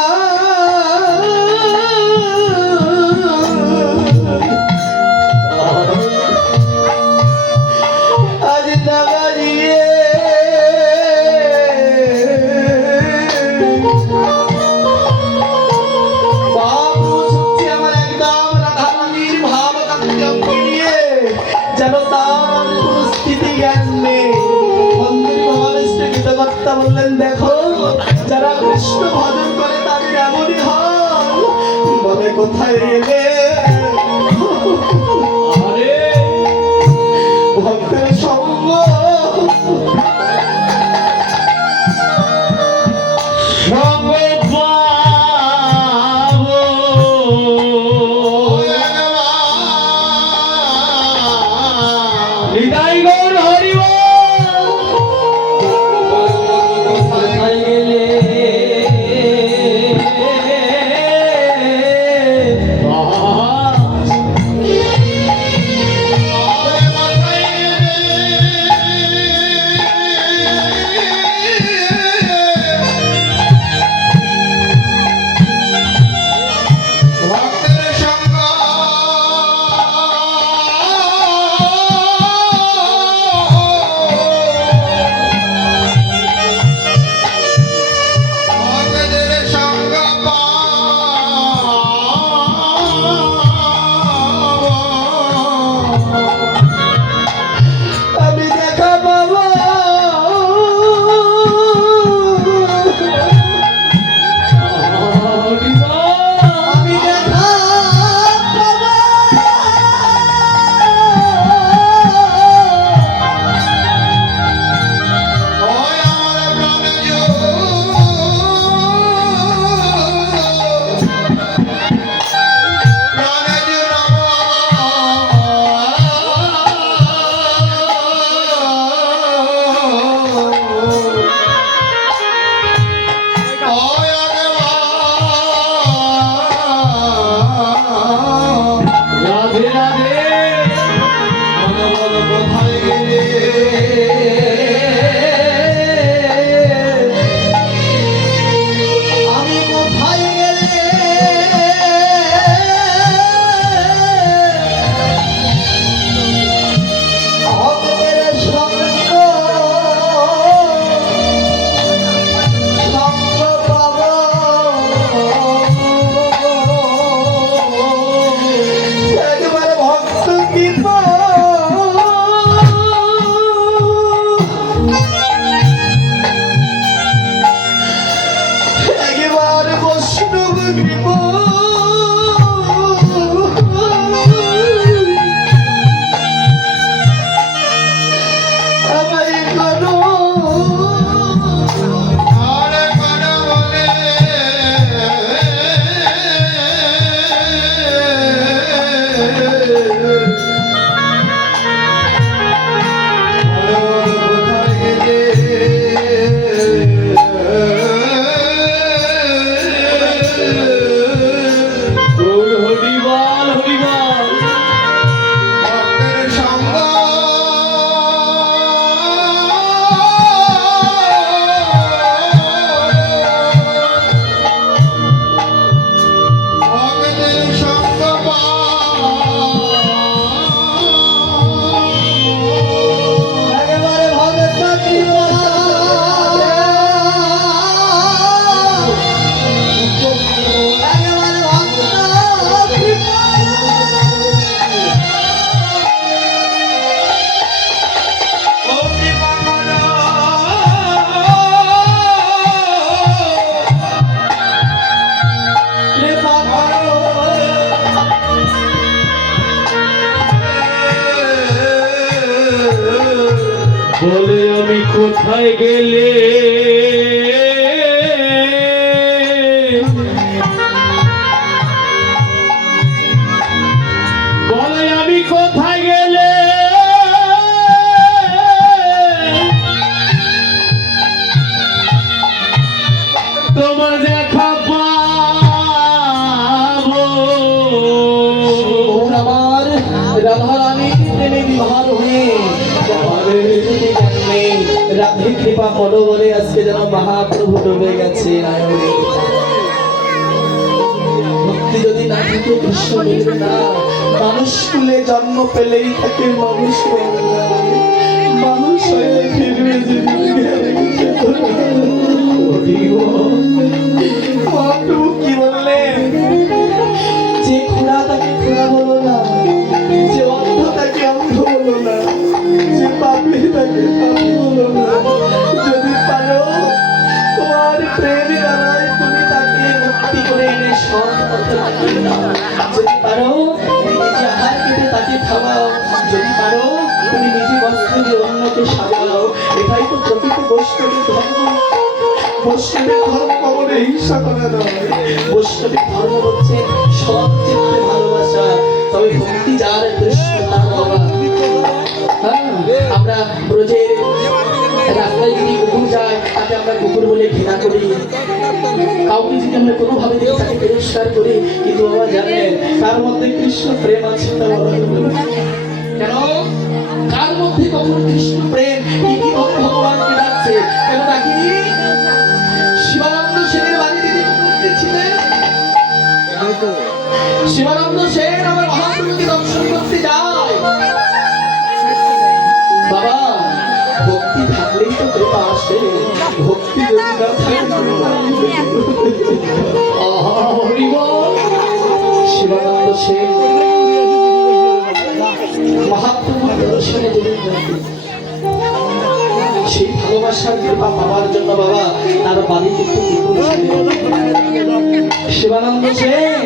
আজ নাগারিয়ে বাবু সত্যি আমার একদম রাধারানীর ভাব কান্তি নিয়ে যেন তার কোনো স্থিতি জ্ঞান নেই মন্দির ভগবান শ্রী গীতকর্তা বললেন দেখো যারা কৃষ্ণ ভজন করে তাদের এমনই হয় বলে কোথায় এলে আরে ভক্তের সঙ্গ সঙ্গ পাবো হৃদয় গৌর হরিব কোথায় গেলে কোথায় গেলে বলে আমি কোথায় গেলে তোমার দেখা পাবো। ওর আমার রাধা রানী প্রেমে বিবাহ হয়ে রাধে কৃপা মনোবলে আজকে যেন মহাপ্রভু ডুবে গেছে নায়নে। ভক্তি যদি না থাকে কৃষ্ণ মিলবে না। মানুষ কুলে জন্ম পেলেই থাকে মানুষ মিলবে না। মানুষ হয়ে ফিরবে মহাপ্রভু কি বললেন? যে খোড়া তাকে খোড়া বলো না, যে অন্ধ তাকে অন্ধ বলো না, যে পাপী তাকে পাপী বলো না। যদি পারো তোমার প্রেমে দ্বারাই তুমি তাকে মুক্তি করে এনে সৎ পথে লাগিয়ে দাও। যদি পারো তুমি নিজে আহার কেটে তাকে খাওয়াও। যদি পারো তুমি নিজে বস্ত্র দিয়ে অন্যকে সাজাও। এটাই তো প্রকৃত বৈষ্ণবের ধর্ম। বৈষ্ণবের ধর্ম কখনো হিংসা করা নয়। বৈষ্ণবের ধর্ম হচ্ছে সৎ চিত্তে ভালোবাসা। তবে ভক্তি যার কৃষ্ণ তার বাবা। হ্যাঁ, আমরা ব্রজের রাস্তায় যদি কুকুর যায় তাকে আমরা কুকুর বলে ঘৃণা করি। কাউকে যদি আমরা কোনোভাবে দেখি তাকে তিরস্কার করি। কিন্তু বাবা জানেন তার মধ্যে কৃষ্ণ প্রেম আছে। কেন? কার মধ্যে কখন কৃষ্ণ প্রেম কি কিভাবে ভগবানকে ডাকছে? কেন ডাকিনি? শিবানন্দ সেনের বাড়িতে যে কুকুরটি ছিলেন, শিবানন্দ সেন আমার মহাপ্রভুকে দর্শন করতে যায়। বাবা ভক্তি থাকলেই তো কৃপা আসে। ভক্তি যদি না থাকে শিবানন্দ সেন মহাপ্রভুর দর্শনে যেদিন যেতেন, সেই ভালোবাসার কৃপা পাওয়ার জন্য বাবা তার বাড়িতে একটু কুকুর ছিল। শিবানন্দ সেন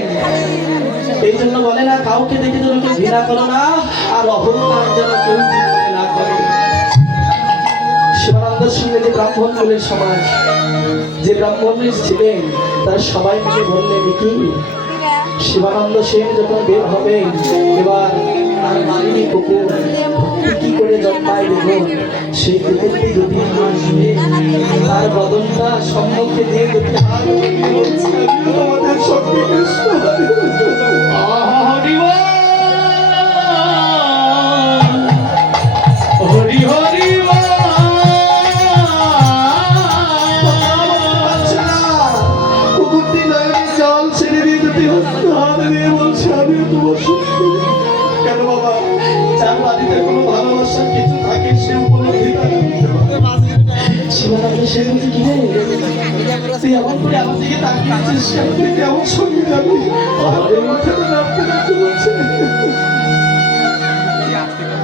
এই জন্য বলে না কাউকে দেখে যেন কেউ ঘৃণা করো না, আর অহংকার যেন কেউ জীবনে না করে। শিবানন্দের সঙ্গে যে ব্রাহ্মণ কুলের সমাজ, যে ব্রাহ্মণ ছিলেন তারা সবাই মিলে বললেন কি শিবানন্দ সেন যখন বের হবে এবার তার বাড়ির কুকুর কি করে জন্মায় দেখুন। সেই কুকুরটি যদি তার বদনটা সম্মুখে দিয়ে যদি আমাদের সঙ্গে কৃষ্ণ হরি হরি কুকুরটি নয়নে জল ছেড়ে দিয়ে যদি হাত দিয়ে বলছে আমি তোমার সত্যি। কেন বাবা? যার বাড়িতে কোনো ভালোবাসার কিছু থাকে সে উপলব্ধি করে। শিবানন্দ সেন বলছে কি রে তুই এমন করে আমার দিকে তাকিয়েছিস, তুই কেমন সঙ্গে যাবি?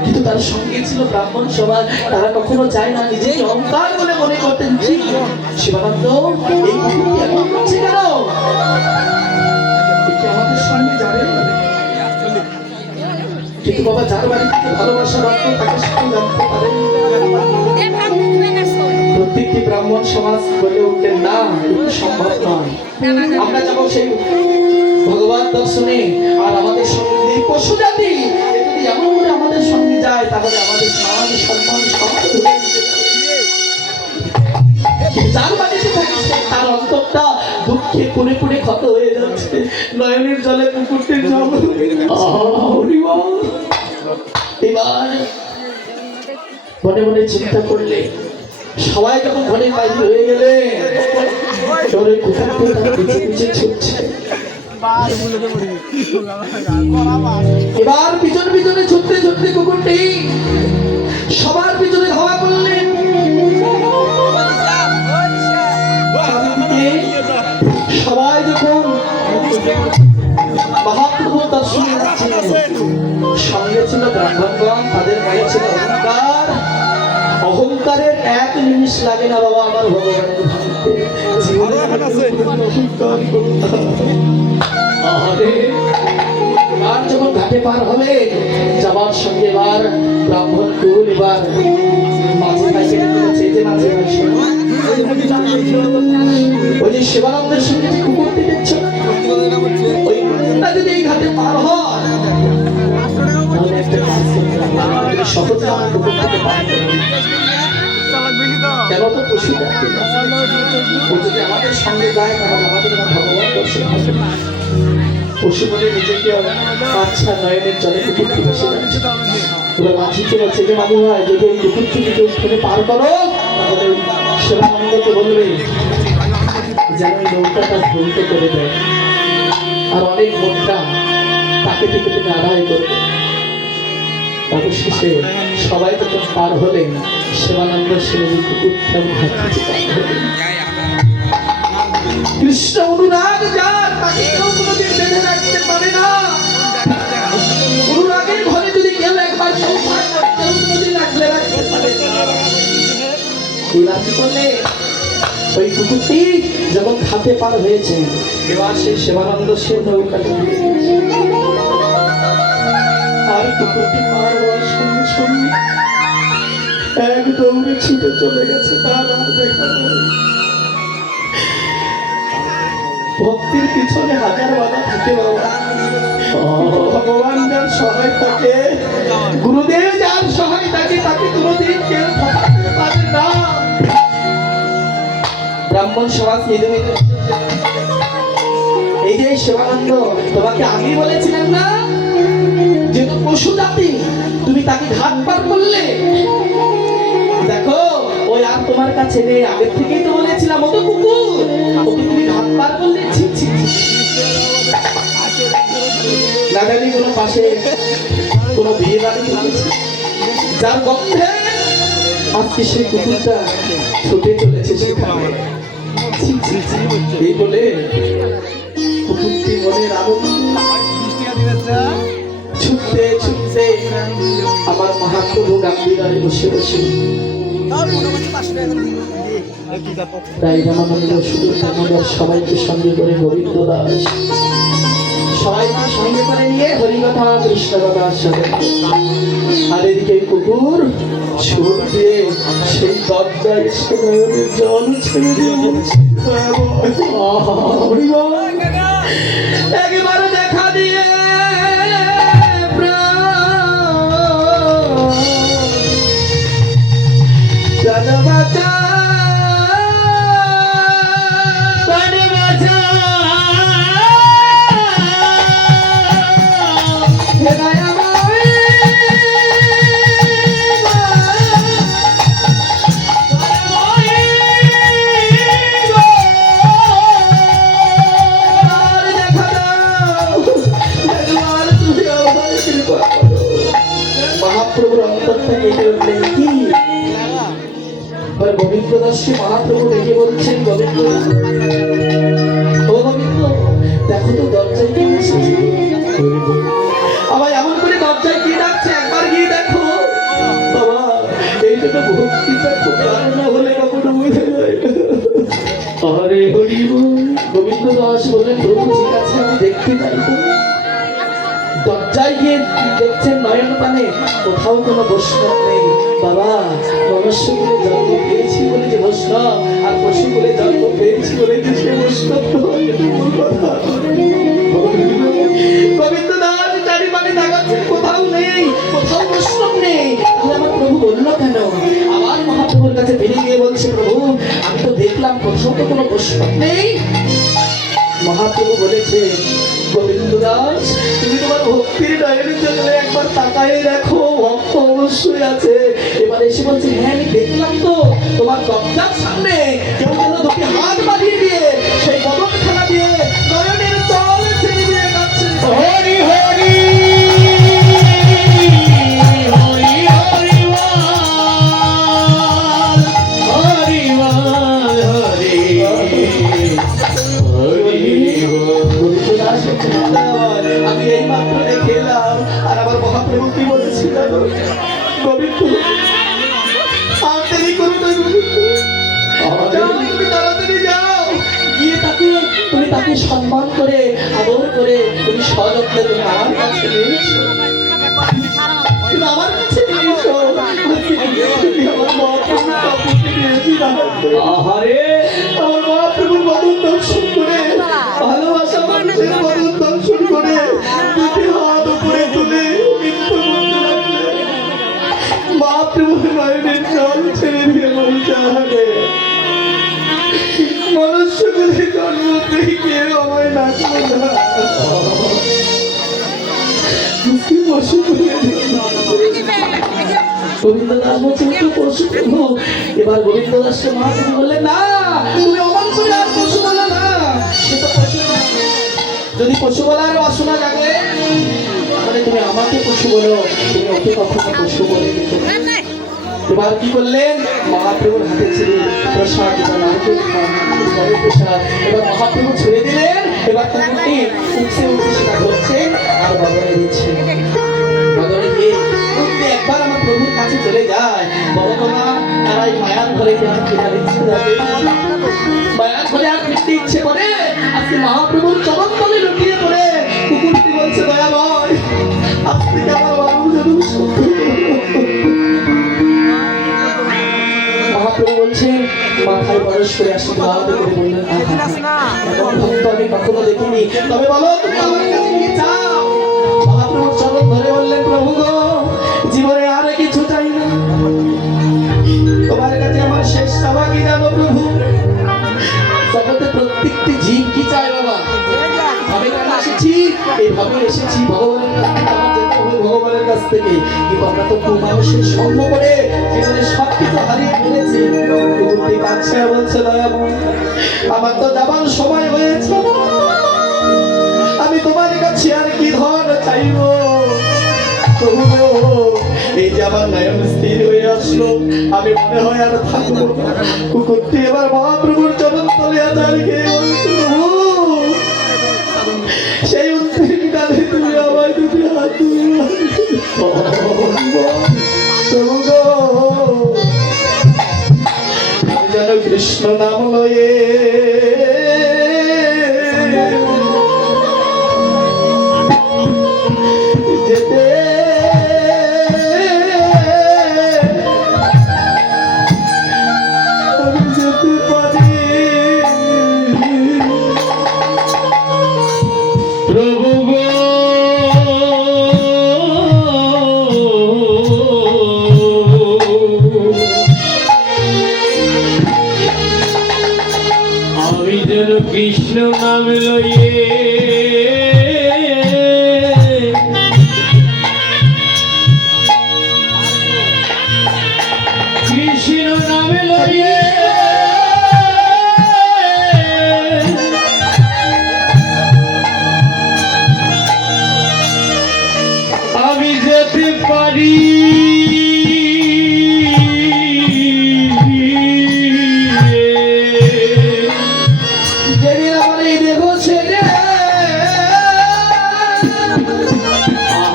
কিন্তু তার সঙ্গে ছিল ব্রাহ্মণ সমাজ। তারা কখনো চায় না নিজেকে অহংকার বলে মনে করতেন। শিবানন্দ এই কুকুরটি এমন করছে কেন? আমাদের সঙ্গে যাবে। কিন্তু বাবা যার বাড়ি থেকে ভালোবাসা রক্ত তাকে সঙ্গে জানতে পারে। প্রত্যেকটি ব্রাহ্মণ সমাজ বলে উঠতেন না এটা সম্ভব নয়। আমরা যাবো সেই ভগবান দর্শনে, আর আমাদের সঙ্গে যদি পশু জাতি যদি এমন করে আমাদের সঙ্গে যায় তাহলে আমাদের মান সম্মান সমাজ হয়ে যেতে পারে। যার বাড়িতে থাকছে তার অন্তরটা দুঃখে পুড়ে পুড়ে ক্ষত হয়ে যাচ্ছে। নয়নের জলে পুকুরটির জল। এবার মনে মনে চিন্তা করলে সবাই যখন ঘরের বাইরে হয়ে গেলে কুকুরটি তার পিছে পিছে ছুটছে। এবার পিছন পিছনে ছুটতে ছুটতে কুকুরটি সবার পিছনে ধাওয়া করলেন। সবাই যখন মহাপ্রভু দর্শনে যাচ্ছিলেন, সঙ্গে ছিল ব্রাহ্মণগণ, তাদের মনে ছিল অহংকার। অহংকারের এক নিমিষ লাগে না বাবা আমার ভগবান আর যখন ঘাটে পার হবে যাবার সঙ্গে এবার ব্রাহ্মণ কুল এবার মাঝে পাইকে মাঝে মাঝে আসে। ওই যে শিবানন্দের সঙ্গে যে কুকুরটি দেখছো না, ওই কুকুরটা যদি এই ঘাটে পার হয় তাহলে একটা কাজ করতে হবে, আমাদের সহজে আমার কুকুরটাকে পার করতে হবে। কেন তো পশু দেখতে না? ও যদি আমাদের সঙ্গে যায় তাহলে আমাদের ভগবান দর্শন হবে। পশু বলে নিজেকে আচ্ছা নয়নের জলে কুকুরটি ভেসে যাচ্ছে। এবার মাঝিকে বলছে যে মাঝি ভাই যদি এই কুকুরটিকে কেউ ফেলে পার করো তাহলে ওই শিবানন্দকে বলবে যেন ওই নৌকাটা ধ্বংস করে দেয়, আর অনেক মোটা তাকে থেকে তুমি আড়াই করবে। অবশেষে সবাই যখন পার হলেন শিবানন্দ সেন কুকুরটা ঘাটতে পার হলেন। কৃষ্ণ অনুরাগ যার তাকে কেউ কোনোদিন বেঁধে রাখতে পারে না। অনুরাগের ঘরে যদি কেউ একবার পৌঁছায় না, কেউ কোনোদিন আগলে রাখতে পারে না। এই রাতে বলে ওই কুকুরটি যখন ঘাটে পার হয়েছে, এবার সেই শিবানন্দ সেন নৌকাটা দিয়ে দিয়েছে। আর কুকুরটি পার হওয়ার সঙ্গে সঙ্গে এক দৌড়ে ছুটে চলে গেছে, তার আর দেখা নেই। ভক্তির পিছনে হাজার বাধা থাকে বাবা, ভগবান যার সহায় থাকে, গুরুদেব যার সহায় থাকে, তাকে কোনোদিন কেউ ঠকাতে পারে না। ব্রাহ্মণ সমাজ মেনে মেনে এই যে শিবানন্দ, তোমাকে আমি বলেছিলাম না যেহেতু পশু জাতি তুমি তাকে ঘাট পার করলে, দেখো ওই আর তোমার কাছে নেই। আগের থেকেই তো বলেছিলাম ও তো কুকুর, ওকে তুমি ঘাট পার করলে। ছি ছি না জানি কোনো পাশে কোনো বিয়ে বাড়ি হয়েছে যার গন্ধে আজকে সেই কুকুরটা ছুটে চলেছে সেখানে। এই বলে কুকুরটি মনের আনন্দ ছুটতে ছুটতে আমার মহাপ্রভু গাম্ভীরায় বসে বসে তাই রামানন্দ শুধু দামোদর সবাইকে সঙ্গে করে গোবিন্দ দাস সবাইকে সঙ্গে করে নিয়ে হরিকথা কৃষ্ণ কথা শোনে। আর এদিকে কুকুর সুর দিয়ে সেই দরজায় এসে নয়নের জল ছেড়ে দিয়ে বলছে, একবার দেখা দিয়ে মহাপ্রভুর অন্তর থেকে কি গোবিন্দ দাসকে মহাপ্রভু দেখে বলছেন, গোবিন্দ ও গোবিন্দ দেখো তো দরজায় কে এসেছে। আবার এমন করে দরজায় কে ডাকছে, একবার গিয়ে দেখো। বাবা এই জন্য ভক্তিটা খুব না হলে কখনো বুঝে যায়। আরে হরি গোবিন্দ দাস বললেন, প্রভু ঠিক আছে আমি দেখতে চাই। তো দরজায় গিয়ে দেখছেন নয়ন পানে কোথাও কোনো বৈষ্ণব নেই। বাবা মনুষ্য কুলে জন্ম পেয়েছি বলে যে বৈষ্ণব, আর পশু কুলে জন্ম পেয়েছি বলে যে সে বৈষ্ণব। গোবিন্দ দাস চারিপানে তাকাচ্ছেন, কোথাও নেই, কোথাও বৈষ্ণব নেই। তাহলে আমার প্রভু বললো কেন? আবার মহাপ্রভুর কাছে বেরিয়ে গিয়ে বলছে, প্রভু আমি তো দেখলাম কোথাও তো কোনো বৈষ্ণব নেই। মহাপ্রভু বলেছে, গোবিন্দ দাস তুমি তোমার ভক্তির নয়নের জন্য একবার তাকায় দেখো, ভক্ত অবশ্যই আছে। এবার এসে বলছে, হ্যাঁ আমি দেখলাম তো তোমার দরজার সামনে কেউ যেন দুটি হাত বাড়িয়ে দিয়ে সেই বদন খেলা দিয়ে নয়নের জল ছেড়ে দিয়ে যাচ্ছে। হরি হরি আমি এই মাত্র দেখে এলাম। আর আমার মহাপ্রভু কি বলেছিল, গোবিন্দ আর দেরি করো না, তুমি তাড়াতাড়ি যাও, গিয়ে তুমি তাকে সম্মান করে আদর করে তুমি সযত্নে তুমি আমার কাছে নিয়ে এসো। আমার কাছে নিয়ে এসো, আমার মহাপ্রভু করে আহারে আমার মহাপ্রভুর বদন দর্শন করে ভালোবাসা মানুষের বদন দর্শন করে দুটি হাত উপরে তুলে মৃত্যু বলতে লাগলেন। মহাপ্রভুর নয়নের জল ছেড়ে দিয়ে বলতে হবে, মনুষ্যগুলি জন্ম থেকে কেউ আমায় ডাকলো না, পশু করে গোবিন্দ দাস বলছেন একটু পশু করবো। এবার গোবিন্দ দাসকে মহাপ্রভু বললেন, না তুমি অমন করে আর পশু বলো না, সে তো পশু না। যদি পশু বলার বাসনা জাগে তাহলে তুমি আমাকে পশু বলো, তুমি ওকে কখনো পশু বলে দিতে না। এবার কি করলেন, মহাপ্রভুর হাতে ছিল প্রসাদ, প্রসাদ। এবার মহাপ্রভু ছেড়ে দিলেন। এবার কুকুরটি উঠছে উঠছে সেটা ধরছে আর বদলে দিচ্ছে। বদলে গিয়ে কুকুরটি একবার আমার প্রভুর কাছে চলে যায়, বলে বাবা তারা এই মায়ার ঘরে আর ফেরার ইচ্ছে যাবে, মায়ার ঘরে আর ফিরতে ইচ্ছে করে। আজকে মহাপ্রভুর চরণ তলে লুটিয়ে পড়ে কুকুরটি বলছে, দয়াময় আজ থেকে আমার বাবু যেন সুখী। মহাপ্রভু বলছেন, মাথায় বরস করে আশীর্বাদ করে বললেন, এমন ভক্ত আমি কখনো দেখিনি, তবে বলো তুমি আমার কাছে কি চাও? মহাপ্রভুর চরণ ধরে বললেন, প্রভু গো জীবনে আর কিছু চাই না, তোমার কাছে আমার শেষ চাওয়া কি জানো প্রভু? জগতে প্রত্যেকটি জীব কি চায় বাবা? আমি কেন এসেছি? এইভাবে এসেছি ভগবানের কাছ থেকে, আমার যেতে হবে ভগবানের কাছ থেকে। কিন্তু আমরা তো খুব মানুষের সঙ্গ করে জীবনে সব কিছু হারিয়ে ফেলেছি। কুকুরটি কাছে বলছে, দয়াময় আমার তো যাবার সময় হয়েছে, আমি তোমার কাছে আর কি ধন চাইব? প্রভু এই যে আমার নয়ন স্থির হয়ে আসলো, আমি মনে হয় আর থাকবো না। কুকুরটি এবার মহাপ্রভুর চরণ তলে আচার খেয়ে বলছে, প্রভু সেই অন্তিম কালে তুমি আমার দুটি হাত যেন কৃষ্ণ নাম লয়ে যেতে আমি যেতে পারি। প্রভু গো আমি যেন কৃষ্ণ নাম লইয়ে কৃষ্ণ নাম লইয়ে আমি যেতে পারি। যেদিন আমার এই দেহ ছেড়ে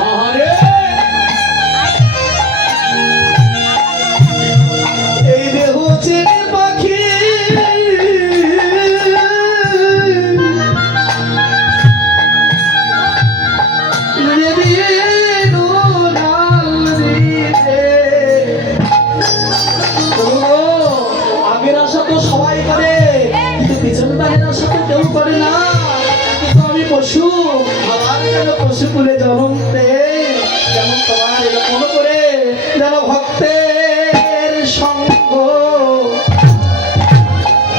আহারে এই দেহ ছেড়ে পাখি যেদিন উড়াল দিতে। আগের আশা তো সবাই করে, কিন্তু পিছনের বাড়ির আশা তো কেউ করে না। কিন্তু আমি পশু, আবার যেন পশু কুলে জন্ম পেয়ে যেমন তোমার এরকম করে যেন ভক্তের সঙ্গ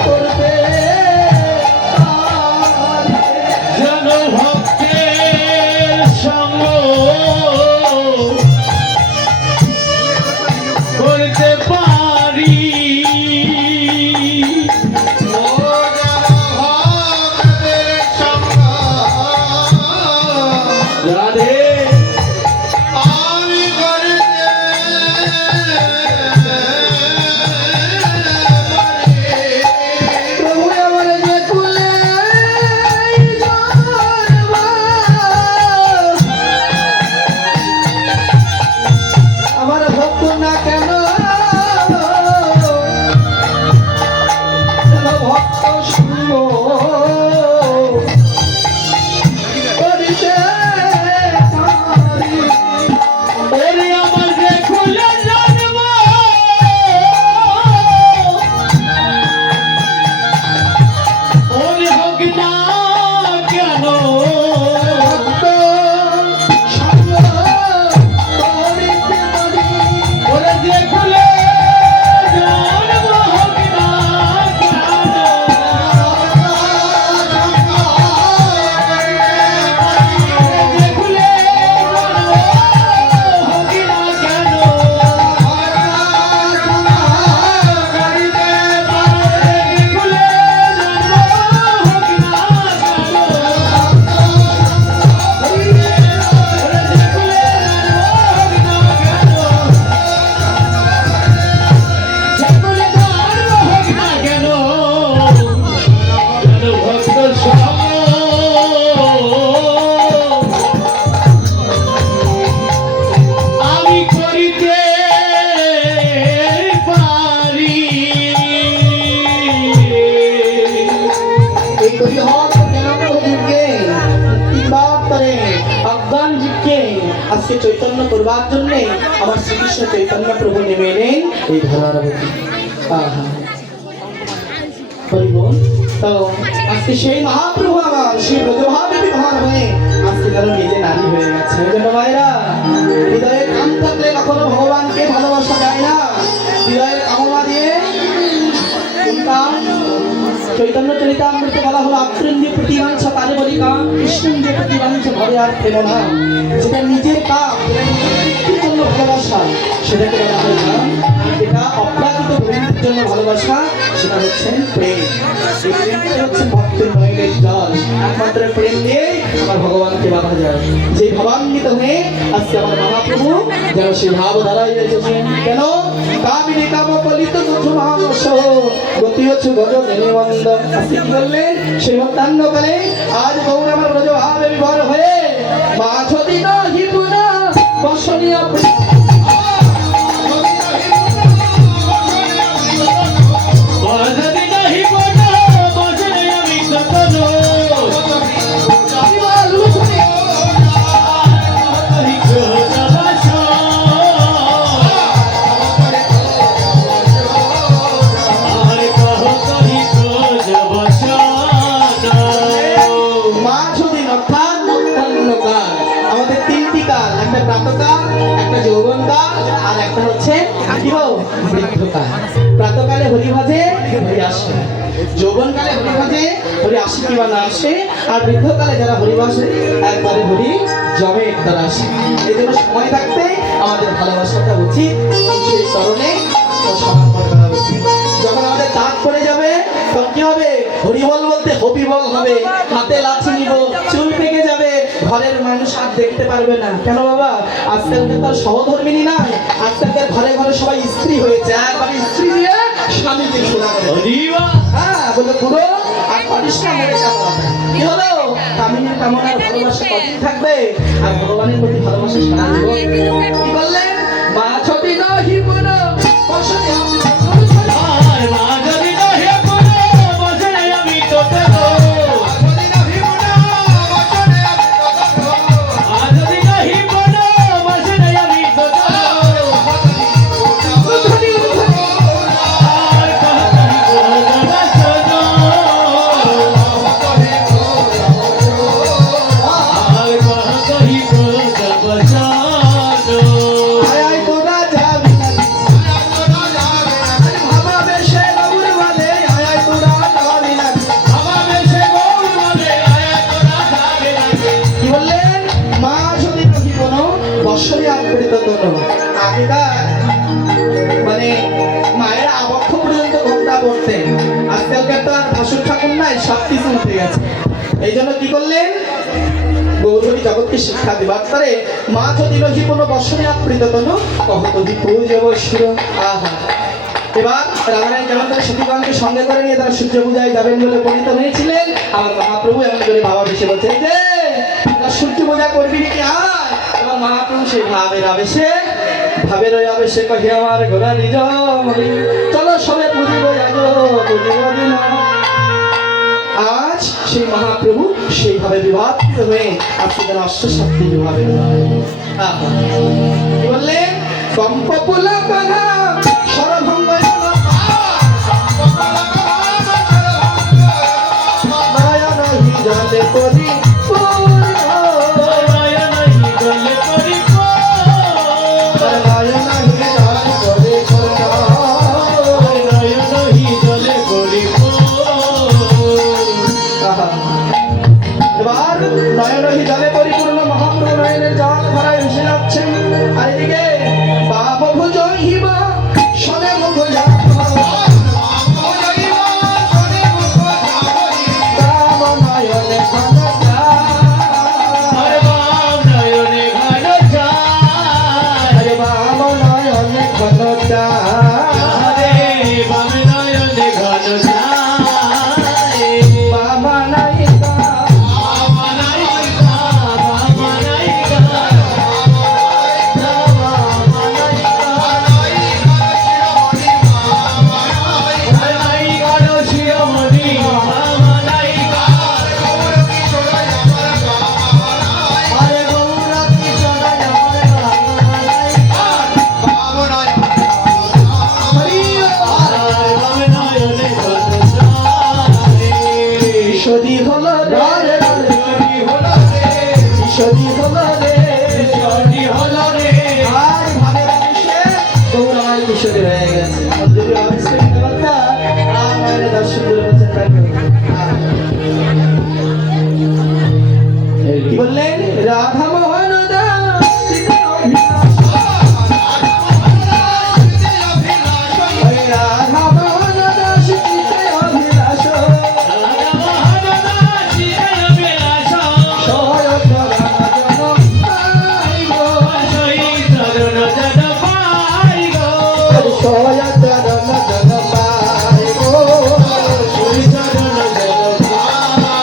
করবে পারে। যেন ভক্তের সঙ্গ করতে পারি। ও যেন ভক্তের সঙ্গ রাধে কবি হক জ্ঞানকে তিনবার করে অজ্ঞান জীবকে আজকে চৈতন্য করবার জন্য আমার শ্রীকৃষ্ণ চৈতন্য প্রভু নেমে এলেন এই ধরারবতী। তো আজকে সেই মহাপ্রভু আমার সেই ব্রজভাবে বিভার হয়ে আজকে যেন নিজে নারী হয়ে গেছে। ওই জন্য ভাইরা, হৃদয়ের কাম থাকলে কখনো ভগবানকে ভালোবাসা যায় না। হৃদয়ের কামনা দিয়ে চৈতন্য চরিতামৃতে বলা হলো আত্মীয় প্রতিবাঞ্ছ তারে বলি কাম কৃষ্ণের প্রতিবাঞ্ছ ঘরে আর প্রেম না। যেটা নিজের কাম, ব্যক্তির জন্য ভালোবাসা, সেটাকে বলা হয় কাম। এটা অপ্রাকৃত গোবিন্দের জন্য ভালোবাসা, সেটা হচ্ছে প্রেম। এই প্রেমটা হচ্ছে ভক্তের নয়নের জল। একমাত্র প্রেম দিয়েই আমার ভগবানকে বাধা যায়। যে ভাবান্বিত হয়ে আজকে আমার মহাপ্রভু যেন সেই ভাব ধারায় এসেছেন। কেন কামিনী কাম কলিত মানুষ গতি হচ্ছে গজ নিবন্ধ। আজকে কি করলেন সেই মধ্যাহ্নকালে আজ গৌর আমার ব্রজ ভাবে বিভোর হয়ে মাছ দিন হিপুনা বসনীয় প্রাতকালে হরি ভাজে হরি আসে, যৌবনকালে হরি ভাজে হরি আসে কিংবা না আসে, আর বৃদ্ধকালে যারা হরি ভাসে একবারে হরি জমে তারা আসে। এই জন্য সময় থাকতে আমাদের ভালোবাসাটা উচিত, সেই কারণে সমর্পণ করা উচিত। যখন আমাদের দাঁত পড়ে যাবে তখন কি হবে? হরিবল বলতে হবিবল হবে, হাতে লাঠি নিব, চুল পেকে যাবে, ঘরের মানুষ আর দেখতে পারবে না। কেন বাবা? আজকালকার তার সহধর্মিনী নাই, আজকালকার ঘরে ঘরে সবাই স্ত্রী হয়েছে। একবারে স্ত্রী দিয়ে স্বামীকে সোজা করে। হ্যাঁ বলে পুরো আর পারিস না মরে যাবো। কি হলো? কামিনীর কামনার ভালোবাসা কতদিন থাকবে? আর ভগবানের প্রতি ভালোবাসা সারা জীবন। কি বললেন? মা ছবি নহি মন বসনে মানে মায়ের আবক্ষ পর্যন্ত ঘন্টা পড়তেন। আজকালকার তো আর ভাসুর ঠাকুর নাই, সব কিছু উঠে গেছে। এই জন্য কি করলেন? গৌরী জগৎকে শিক্ষা দিবার পরে মা যদি রহি কোনো বসনে আপ্রীততন কহতদি পূজব শির। আহা, এবার রাধারানী যেমন করে সতীগণকে সঙ্গে করে নিয়ে তারা সূর্য পূজায় যাবেন বলে পরিণত হয়েছিলেন, আমার মহাপ্রভু এমন করে বাবা বেশি বলছেন যে সূর্য পূজা করবি নাকি আয়। আমার মহাপ্রভু সেই ভাবের আবেশে ভাবের ওই আবেশে কহি আমার ঘোড়া নিজ চলো সবে পুজিব দিন। আজ সেই মহাপ্রভু সেইভাবে বিভাবিত হয়ে আজকে যেন অষ্টশক্তি বিভাবে কি বললেন? কম্পপুল কথা সরভঙ্গ জলে করি নয়নহি জলে পরিপূর্ণ মহাপ্রভু নয়নের জল ভরায় ভেসে যাচ্ছেন। আর এদিকে বাবা ভুজয় হিমা শোনে মুখ কিশোরী হলো রে কিশোরী হলো রে, কিশোরী হলো রে কিশোরী হলো রে। আর ভাবের অংশে গৌরবাই কিশোরী হয়ে গেছে যদি অবশ্যই কথা আমার দর্শন করে বলছে কি বললেন রাধা